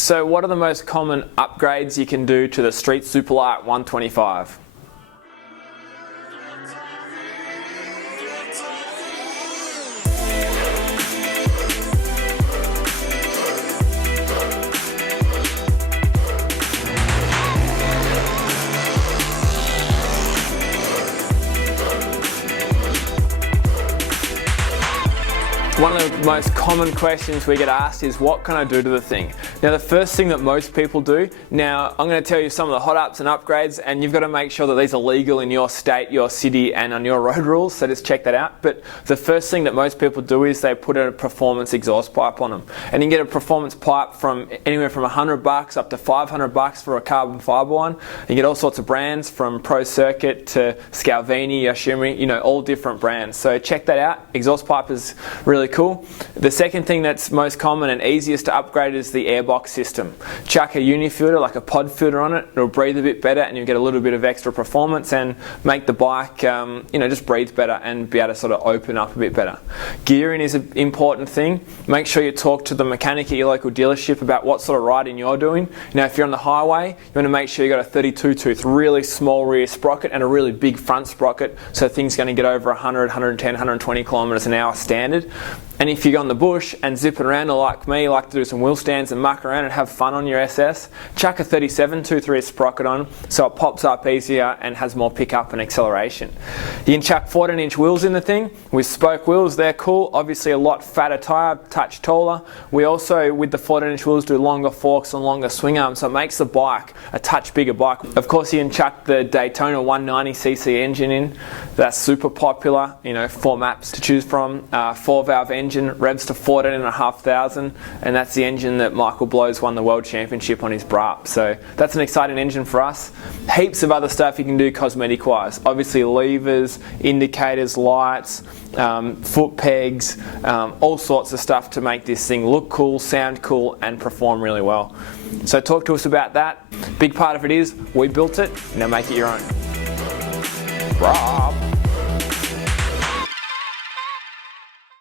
So what are the most common upgrades you can do to the Street Superlite 125? One of the most common questions we get asked is, what can I do to the thing? Now, the first thing that most people do, now I'm going to tell you some of the hot ups and upgrades, and you've got to make sure that these are legal in your state, your city, and on your road rules, so just check that out. But the first thing that most people do is they put a performance exhaust pipe on them. And you can get a performance pipe from anywhere from $100 up to $500 for a carbon fiber one. You get all sorts of brands, from Pro Circuit to Scalvini, Yoshimi, you know, all different brands. So check that out. Exhaust pipe is really cool. The second thing that's most common and easiest to upgrade is the airbox system. Chuck a uni filter, like a pod filter on it, it'll breathe a bit better and you'll get a little bit of extra performance and make the bike just breathe better and be able to sort of open up a bit better. Gearing is an important thing. Make sure you talk to the mechanic at your local dealership about what sort of riding you're doing. You know, if you're on the highway, you want to make sure you've got a 32 tooth, really small rear sprocket and a really big front sprocket, so things are going to get over 100, 110, 120 kilometers an hour standard. And if you go on the bush and zip it around, or like me, like to do some wheel stands and muck around and have fun on your SS, chuck a 37 tooth rear sprocket on so it pops up easier and has more pickup and acceleration. You can chuck 14-inch wheels in the thing with spoke wheels. They're cool. Obviously a lot fatter tyre, touch taller. We also, with the 14-inch wheels, do longer forks and longer swing arms, so it makes the bike a touch bigger bike. Of course, you can chuck the Daytona 190cc engine in. That's super popular. You know, 4 maps to choose from. 4-valve engine, revs to 14,500, and that's the engine that Michael Blows won the World Championship on his braaap. So that's an exciting engine for us. Heaps of other stuff you can do cosmetic wise. Obviously levers, indicators, lights, foot pegs, all sorts of stuff to make this thing look cool, sound cool, and perform really well. So talk to us about that. Big part of it is we built it, now make it your own. Braaap.